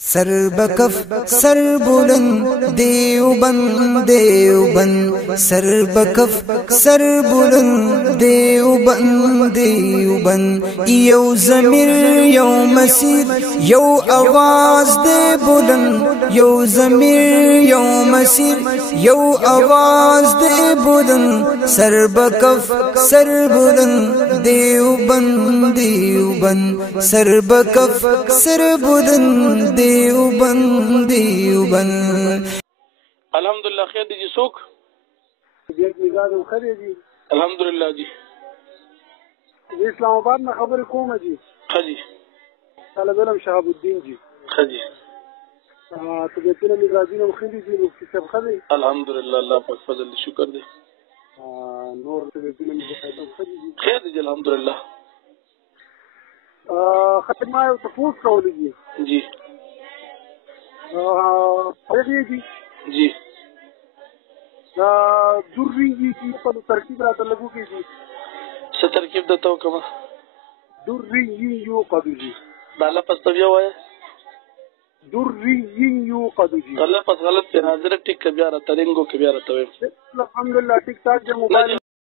سر بکف سر بلند دیوبند دیوبند، سر بکف سر بلند دیوبند دیوبند، یو ضمیر یو مسیر یو آواز دے بلند، یو ضمیر یو مسیر یو آواز دے بلند، سر بکف سر بلند دیوبند دیوبند، سر بکف سر بلند دیوبند دیوبند. الحمدللہ خیر دی جی سوک الحمدللہ جی اسلام آباد میں خبر کوم ہے جی. ہاں جی طالب علم شھاب الدین جی. ہاں جی طبیعتنا مزاجی مخیلی جی مفتی صاحب خدی الحمدللہ اللہ پاک فضل شکر دے نور طبیعتنا مزاجی خدی جی خیر دی جی الحمدللہ. ختمہ تفوس کولی جی جی جی جی دوری جی کی پر ترکیب رات لگو کی جی سے ترکیب دیتا ہوں کما دوری یو قدو جی بالا پس طبیعہ ہوا ہے دوری یو قدو جی اللہ پس غلط کے ناظرہ ٹک کے بیارہ ترنگو کے بیارہ تویم الحمدللہ ٹک ٹاک جو موبائل